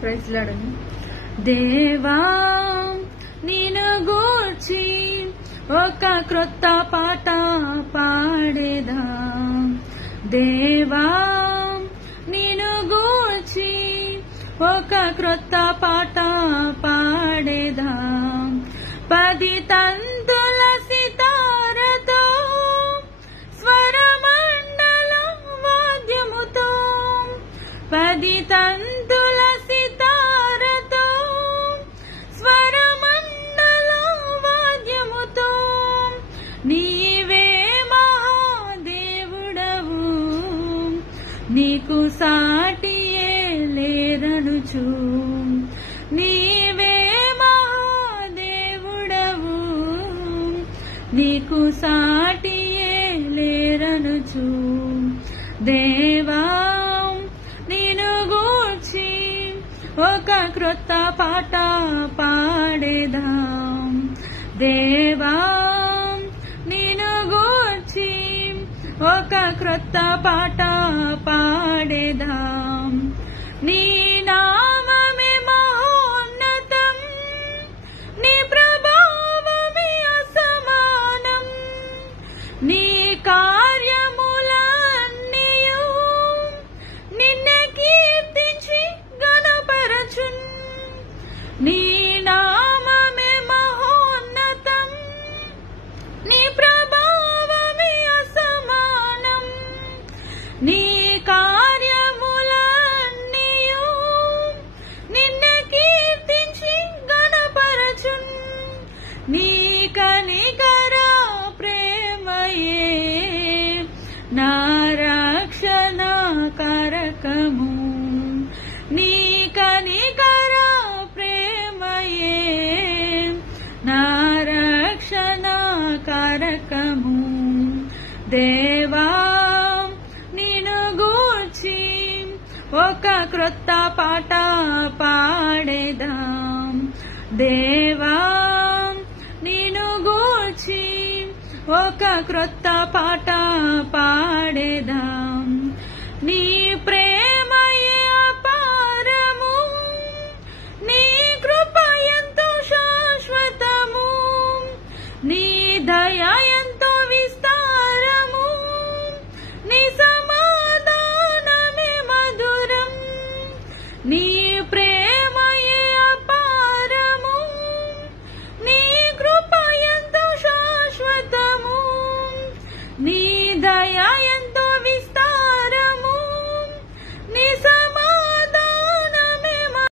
Praise lord. దేవా నిన్ను గూర్చి ఒక క్రొత్త పాట పాడేదా, దేవా నిన్ను గూర్చి ఒక క్రొత్త పాట పాడేదా. 10 తంతుల సితారతో స్వరమండల వాద్యముతో, 10 తంతుల సితారతో స్వరమండల వాద్యముతో, నీవే మహాదేవుడవు, నీకు సాటియే లేరనుచు, నీవే మహాదేవుడవు, నీకు సాటియే లేరనుచు. దేవా నిన్ను గూర్చి ఒక క్రొత్త పాట పాడేదాం, దేవా నిన్ను గూర్చి ఒక క్రొత్త పాట పాడేదాం. నీ నామమే మహోన్నతం, నీ ప్రభావమే అసమానం, నీ కార్యములన్నీయు నిన్నే కీర్తించి గణపరచున్. నీ నామమే మహోన్నతం, నీ ప్రభావమే అసమానం, నీ కార్యములన్నీయు నిన్నే కీర్తించి గణపరచున్. నీ కనికర ప్రేమయే నా రక్షణ కారకము, నీ కనికర ప్రేమయే నా రక్షణ కారకము. దేవా నిన్ను గూర్చి ఒక క్రొత్త పాట పాడేదాం, దేవా నిన్ను గూర్చి ఒక క్రొత్త పాట పాడేదాం.